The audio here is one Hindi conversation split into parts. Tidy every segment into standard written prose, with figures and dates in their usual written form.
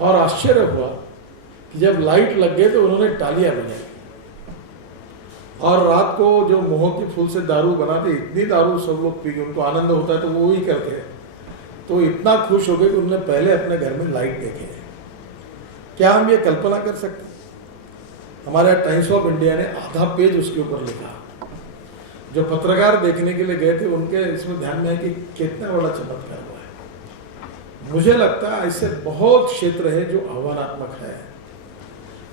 और आश्चर्य हुआ कि जब लाइट लग गए तो उन्होंने तालियां बजाई और रात को जो मोहब्बती फूल से दारू बनाते, इतनी दारू सब लोग पी के उनको आनंद होता है तो वो ही करते हैं, तो इतना खुश हो गए कि उन्होंने पहले अपने घर में लाइट देखे है। क्या हम ये कल्पना कर सकते? हमारे टाइम्स ऑफ इंडिया ने आधा पेज उसके ऊपर लिखा। जो पत्रकार देखने के लिए गए थे उनके इसमें ध्यान में है कि कितना बड़ा चमत्कार हुआ है। मुझे लगता है ऐसे बहुत क्षेत्र है जो आह्वानात्मक है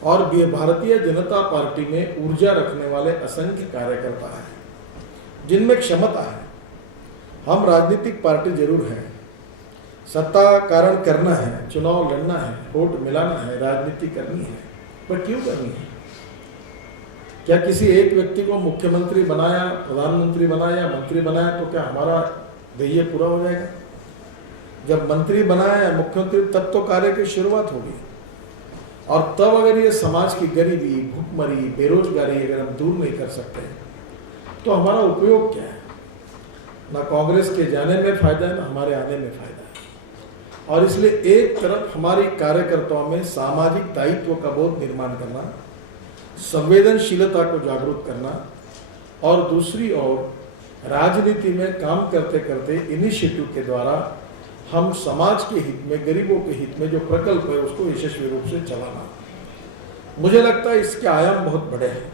और भारतीय जनता पार्टी में ऊर्जा रखने वाले असंख्य कार्यकर्ता हैं जिनमें क्षमता है। हम राजनीतिक पार्टी जरूर हैं, सत्ता कारण करना है, चुनाव लड़ना है, वोट मिलाना है, राजनीति करनी है, पर क्यों करनी है? क्या किसी एक व्यक्ति को मुख्यमंत्री बनाया, प्रधानमंत्री बनाया, मंत्री बनाया तो क्या हमारा ध्येय पूरा हो जाएगा? जब मंत्री बनाया या मुख्यमंत्री तब तो कार्य की शुरुआत होगी और तब अगर ये समाज की गरीबी, भूखमरी, बेरोजगारी अगर हम दूर नहीं कर सकते तो हमारा उपयोग क्या है? ना कांग्रेस के जाने में फायदा है, ना हमारे आने में फायदा है। और इसलिए एक तरफ हमारी कार्यकर्ताओं में सामाजिक दायित्व का बोध निर्माण करना, संवेदनशीलता को जागरूक करना और दूसरी ओर राजनीति में काम करते करते इनिशिएटिव के द्वारा हम समाज के हित में, गरीबों के हित में जो प्रकल्प है उसको यशस्वी रूप से चलाना। मुझे लगता है इसके आयाम बहुत बड़े हैं।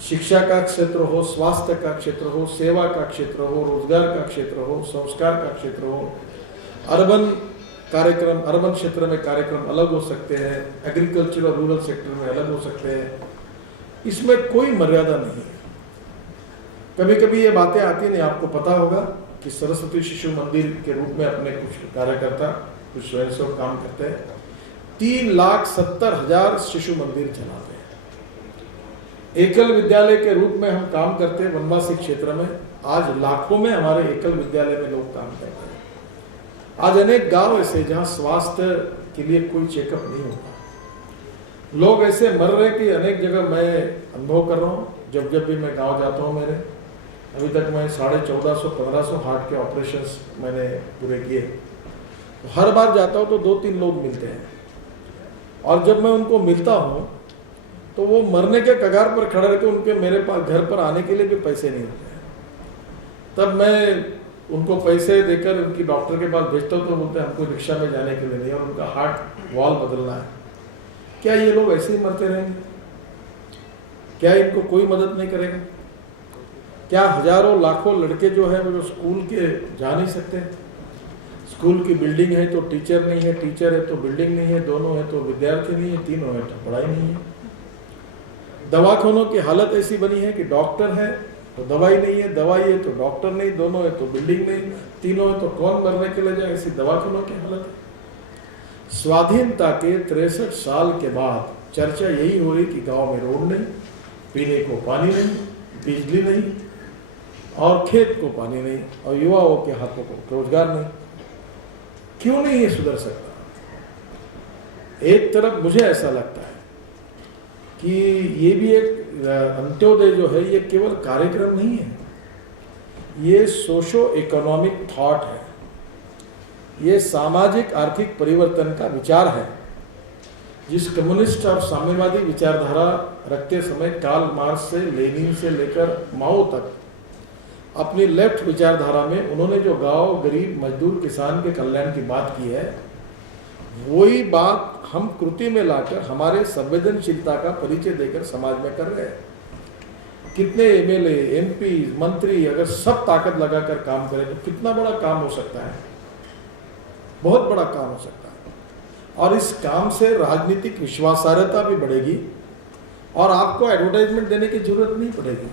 शिक्षा का क्षेत्र हो, स्वास्थ्य का क्षेत्र हो, सेवा का क्षेत्र हो, रोजगार का क्षेत्र हो, संस्कार का क्षेत्र हो, अर्बन कार्यक्रम, अर्बन क्षेत्र में कार्यक्रम अलग हो सकते हैं, एग्रीकल्चर और रूरल सेक्टर में अलग हो सकते हैं। इसमें कोई मर्यादा नहीं है। कभी कभी ये बातें आती नहीं, आपको पता होगा कि सरस्वती शिशु मंदिर के रूप में अपने कुछ कार्यकर्ता, कुछ स्वयंसेवक काम करते हैं, 3,70,000 शिशु मंदिर चलाते हैं। एकल विद्यालय के रूप में हम काम करते हैं वनवासी क्षेत्र में। आज लाखों में हमारे एकल विद्यालय में लोग काम करते हैं। आज अनेक गांव ऐसे जहां स्वास्थ्य के लिए कोई चेकअप नहीं होता। लोग ऐसे मर रहे कि अनेक जगह मैं अनुभव कर रहा हूँ। जब जब भी मैं गांव जाता हूँ, मेरे अभी तक मैं 1450-1500 हार्ट के ऑपरेशंस मैंने पूरे किए। तो हर बार जाता हूँ तो 2-3 लोग मिलते हैं और जब मैं उनको मिलता हूँ तो वो मरने के कगार पर खड़े रहते, उनके मेरे पास घर पर आने के लिए भी पैसे नहीं होते हैं। तब मैं उनको पैसे देकर उनकी डॉक्टर के पास भेजता हूँ तो बोलते हैं हमको रिक्शा में जाने के लिए नहीं और उनका हार्ट वॉल बदलना है। क्या ये लोग ऐसे ही मरते रहेंगे? क्या इनको कोई मदद नहीं करेगा? क्या हजारों लाखों लड़के जो है वो जो स्कूल के जा नहीं सकते? स्कूल की बिल्डिंग है तो टीचर नहीं है, टीचर है तो बिल्डिंग नहीं है, दोनों है तो विद्यार्थी नहीं है, तीनों है तो पढ़ाई नहीं है। दवाखानों की हालत ऐसी बनी है कि डॉक्टर है तो दवाई नहीं है, दवाई है तो डॉक्टर नहीं, दोनों है तो बिल्डिंग नहीं, तीनों है तो कौन मरने के लिए जाए? ऐसी दवाखानों की हालत है। स्वाधीनता के 63 साल के बाद चर्चा यही हो रही कि गांव में रोड नहीं, पीने को पानी नहीं, बिजली नहीं और खेत को पानी नहीं और युवाओं के हाथों को रोजगार नहीं। क्यों नहीं ये सुधर सकता? एक तरफ मुझे ऐसा लगता है कि ये भी एक अंत्योदय जो है ये केवल कार्यक्रम नहीं है, ये सोशो इकोनॉमिक थॉट है, ये सामाजिक आर्थिक परिवर्तन का विचार है। जिस कम्युनिस्ट और साम्यवादी विचारधारा रखते समय कार्ल मार्क्स से लेनिन से लेकर माओ तक अपनी लेफ्ट विचारधारा में उन्होंने जो गांव, गरीब, मजदूर, किसान के कल्याण की बात की है, वही बात हम कृति में लाकर हमारे संवेदनशीलता का परिचय देकर समाज में कर रहे हैं। कितने एमएलए, एमपी, मंत्री अगर सब ताकत लगाकर काम करें तो कितना बड़ा काम हो सकता है? बहुत बड़ा काम हो सकता है। और इस काम से राजनीतिक विश्वासार्हता भी बढ़ेगी और आपको एडवर्टाइजमेंट देने की जरूरत नहीं पड़ेगी।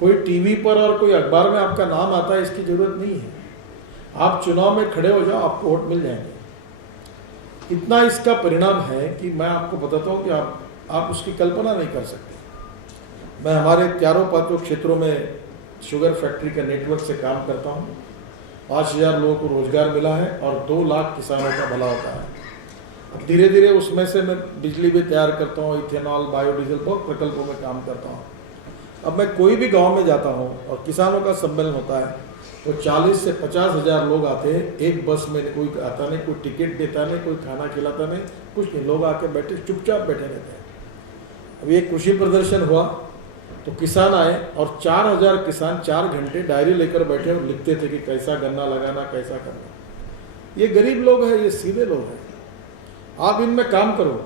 कोई टीवी पर और कोई अखबार में आपका नाम आता है, इसकी जरूरत नहीं है। आप चुनाव में खड़े हो जाओ, आपको वोट मिल जाएंगे। इतना इसका परिणाम है कि मैं आपको बताता हूँ कि आप उसकी कल्पना नहीं कर सकते। मैं हमारे चारों पांचों क्षेत्रों में शुगर फैक्ट्री का नेटवर्क से काम करता हूँ। 5,000 लोगों को रोजगार मिला है और 2 लाख किसानों का भला होता है। अब धीरे धीरे उसमें से मैं बिजली भी तैयार करता हूँ, इथेनॉल, बायोडीजल, बहुत प्रकल्पों में काम करता हूँ। अब मैं कोई भी गांव में जाता हूँ और किसानों का सम्मेलन होता है तो 40 से 50 हज़ार लोग आते हैं एक बस में, कोई आता नहीं, कोई टिकट देता नहीं, कोई खाना खिलाता नहीं, कुछ नहीं, लोग आके बैठे चुपचाप बैठे रहते हैं। अभी एक कृषि प्रदर्शन हुआ तो किसान आए और 4000 किसान 4 घंटे डायरी लेकर बैठे और लिखते थे कि कैसा गन्ना लगाना, कैसा करना। ये गरीब लोग हैं, ये सीधे लोग हैं। आप इनमें काम करो,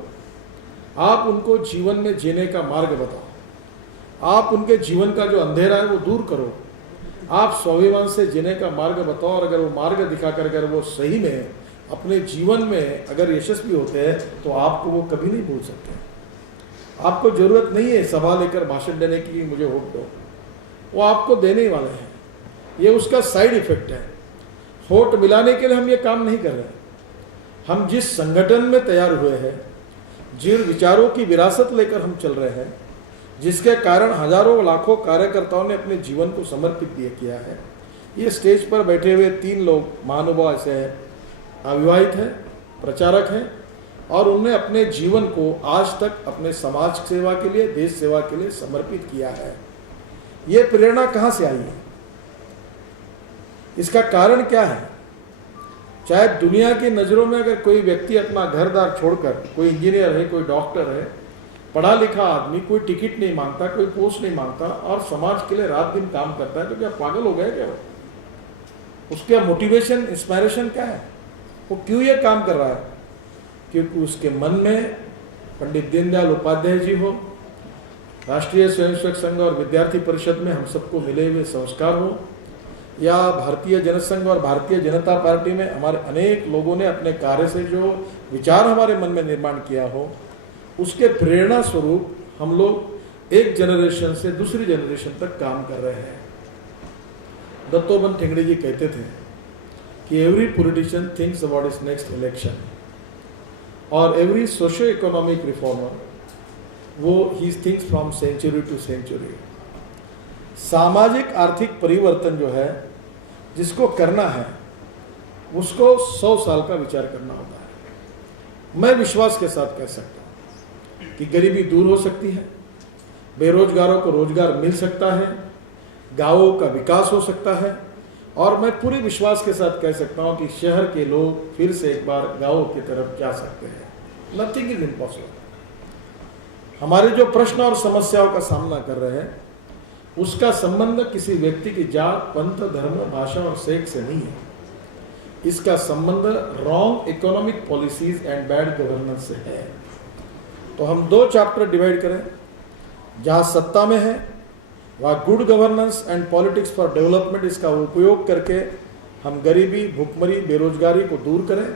आप उनको जीवन में जीने का मार्ग बताओ, आप उनके जीवन का जो अंधेरा है वो दूर करो, आप स्वाभिमान से जीने का मार्ग बताओ। और अगर वो मार्ग दिखाकर अगर वो सही में अपने जीवन में अगर यशस्वी होते हैं तो आपको वो कभी नहीं भूल सकते। आपको जरूरत नहीं है सभा लेकर भाषण देने की, मुझे वोट दो, वो आपको देने ही वाले हैं। ये उसका साइड इफेक्ट है। वोट मिलाने के लिए हम ये काम नहीं कर रहे। हम जिस संगठन में तैयार हुए हैं, जिन विचारों की विरासत लेकर हम चल रहे हैं, जिसके कारण हजारों लाखों कार्यकर्ताओं ने अपने जीवन को समर्पित किया है। ये स्टेज पर बैठे हुए 3 लोग महानुभाव ऐसे हैं, अविवाहित हैं, प्रचारक हैं, और उन्होंने अपने जीवन को आज तक अपने समाज सेवा के लिए, देश सेवा के लिए समर्पित किया है। ये प्रेरणा कहाँ से आई है? इसका कारण क्या है? चाहे दुनिया की नज़रों में अगर कोई व्यक्ति अपना घर दार छोड़कर, कोई इंजीनियर है, कोई डॉक्टर है, पढ़ा लिखा आदमी, कोई टिकट नहीं मांगता, कोई पोस्ट नहीं मांगता और समाज के लिए रात दिन काम करता है, तो क्या पागल हो गया क्या वो? उसका मोटिवेशन, इंस्पायरेशन क्या है? वो क्यों ये काम कर रहा है? क्योंकि उसके मन में पंडित दीनदयाल उपाध्याय जी हो, राष्ट्रीय स्वयंसेवक संघ और विद्यार्थी परिषद में हम सबको मिले हुए संस्कार हो, या भारतीय जनसंघ और भारतीय जनता पार्टी में हमारे अनेक लोगों ने अपने कार्य से जो विचार हमारे मन में निर्माण किया हो, उसके प्रेरणा स्वरूप हम लोग एक जनरेशन से दूसरी जनरेशन तक काम कर रहे हैं। दत्तोबंद ठेंगड़ी जी कहते थे कि every politician thinks about is next election, और एवरी सोशियो इकोनॉमिक रिफॉर्मर वो ही thinks from century to century. सामाजिक आर्थिक परिवर्तन जो है जिसको करना है उसको 100 साल का विचार करना होता है। मैं विश्वास के साथ कह सकता हूँ कि गरीबी दूर हो सकती है, बेरोजगारों को रोजगार मिल सकता है, गांवों का विकास हो सकता है, और मैं पूरे विश्वास के साथ कह सकता हूँ कि शहर के लोग फिर से एक बार गांवों की तरफ जा सकते हैं। Nothing is impossible. हमारे जो प्रश्न और समस्याओं का सामना कर रहे हैं उसका संबंध किसी व्यक्ति की जात, पंथ, धर्म, भाषा और सेक्स से नहीं है। इसका संबंध wrong economic policies and bad governance से है। तो हम 2 चैप्टर डिवाइड करें। जहाँ सत्ता में है वहाँ good governance and politics for development, इसका उपयोग करके हम गरीबी, भुखमरी, बेरोजगारी को दूर करें।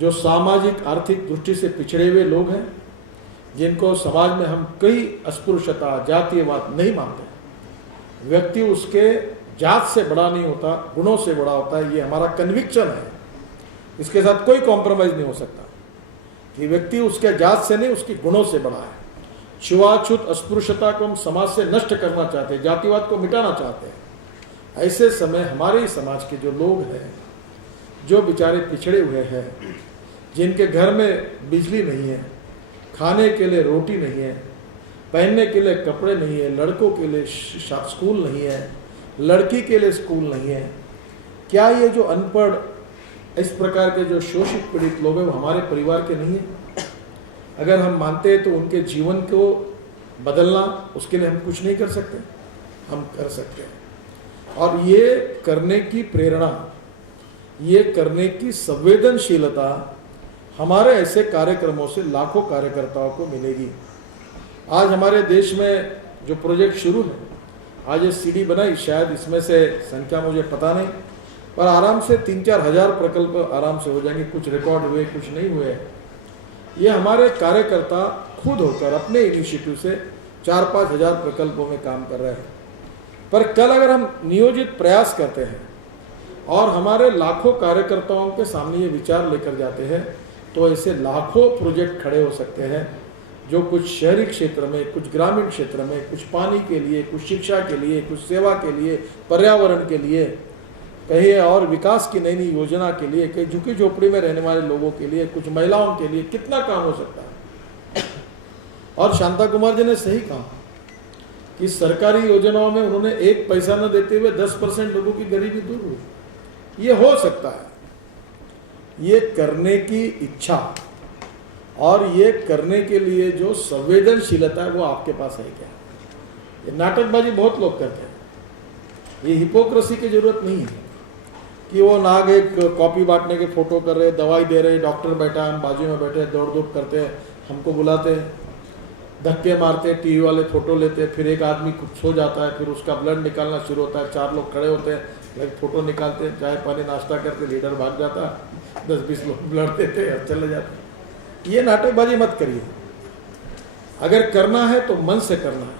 जो सामाजिक आर्थिक दृष्टि से पिछड़े हुए लोग हैं, जिनको समाज में हम कई अस्पृश्यता, जातीयवाद नहीं मानते, व्यक्ति उसके जात से बड़ा नहीं होता, गुणों से बड़ा होता है, ये हमारा कन्विक्शन है। इसके साथ कोई कॉम्प्रोमाइज नहीं हो सकता कि व्यक्ति उसके जात से नहीं, उसके गुणों से बड़ा है। छुआछूत, अस्पृश्यता को हम समाज से नष्ट करना चाहते हैं, जातिवाद को मिटाना चाहते हैं। ऐसे समय हमारे ही समाज के जो लोग हैं, जो बेचारे पिछड़े हुए हैं, जिनके घर में बिजली नहीं है, खाने के लिए रोटी नहीं है, पहनने के लिए कपड़े नहीं है, लड़कों के लिए स्कूल नहीं है, लड़की के लिए स्कूल नहीं है, क्या ये जो अनपढ़, इस प्रकार के जो शोषित पीड़ित लोग हैं वो हमारे परिवार के नहीं हैं? अगर हम मानते हैं तो उनके जीवन को बदलना, उसके लिए हम कुछ नहीं कर सकते? हम कर सकते हैं। और ये करने की प्रेरणा, ये करने की संवेदनशीलता हमारे ऐसे कार्यक्रमों से लाखों कार्यकर्ताओं को मिलेगी। आज हमारे देश में जो प्रोजेक्ट शुरू है, आज ये सीडी बनाई, शायद इसमें से संख्या मुझे पता नहीं, पर आराम से 3-4 हज़ार प्रकल्प आराम से हो जाएंगे। कुछ रिकॉर्ड हुए, कुछ नहीं हुए। ये हमारे कार्यकर्ता खुद होकर अपने इनिशिएटिव से 4-5 हज़ार प्रकल्पों में काम कर रहे हैं। पर कल अगर हम नियोजित प्रयास करते हैं और हमारे लाखों कार्यकर्ताओं के सामने ये विचार लेकर जाते हैं, तो ऐसे लाखों प्रोजेक्ट खड़े हो सकते हैं जो कुछ शहरी क्षेत्र में, कुछ ग्रामीण क्षेत्र में, कुछ पानी के लिए, कुछ शिक्षा के लिए, कुछ सेवा के लिए, पर्यावरण के लिए, कहीं और विकास की नई नई योजना के लिए, कहीं झुकी झोपड़ी में रहने वाले लोगों के लिए, कुछ महिलाओं के लिए, कितना काम हो सकता है। और शांता कुमार जी ने सही कहा कि सरकारी योजनाओं में उन्होंने एक पैसा न देते हुए 10% लोगों की गरीबी दूर हुई। ये हो सकता है, ये करने की इच्छा और ये करने के लिए जो संवेदनशीलता है वो आपके पास है क्या? ये नाटकबाजी बहुत लोग करते हैं, ये हिपोक्रेसी की जरूरत नहीं है कि वो नाग एक कॉपी बांटने के फोटो कर रहे, दवाई दे रहे, डॉक्टर बैठा, हम बाजू में बैठे दौड़ दौड़ करते हैं, हमको बुलाते हैं, धक्के मारते, टीवी वाले फोटो लेते, फिर एक आदमी खुद सो जाता है, फिर उसका ब्लड निकालना शुरू होता है, 4 लोग खड़े होते हैं, एक फोटो निकालते हैं, चाय पानी नाश्ता करते, लीडर भाग जाता है, 10-20 लोग ब्लड देते और चले जाते। ये नाटकबाजी मत करिए, अगर करना है तो मन से करना है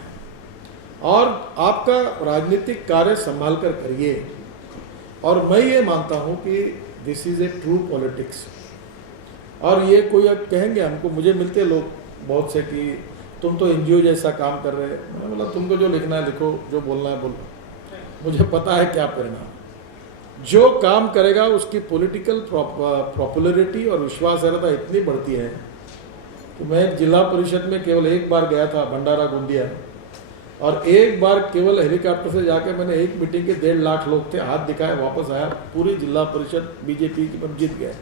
और आपका राजनीतिक कार्य संभाल कर करिए। और मैं ये मानता हूँ कि this is a true politics. और ये कोई अब कहेंगे हमको, मुझे मिलते लोग बहुत से कि तुम तो एनजीओ जैसा काम कर रहे हैं। मैंने बोला तुमको जो लिखना है लिखो, जो बोलना है बोलो, मुझे पता है क्या परिणाम। जो काम करेगा उसकी पॉलिटिकल पॉपुलैरिटी और विश्वासार्हता इतनी बढ़ती है कि मैं जिला परिषद में केवल एक बार गया था, भंडारा गोंदिया, और एक बार केवल हेलीकॉप्टर से जाकर मैंने एक मीटिंग के 1.5 लाख लोग थे, हाथ दिखाए, वापस आया, पूरी जिला परिषद बीजेपी की पर जीत गए।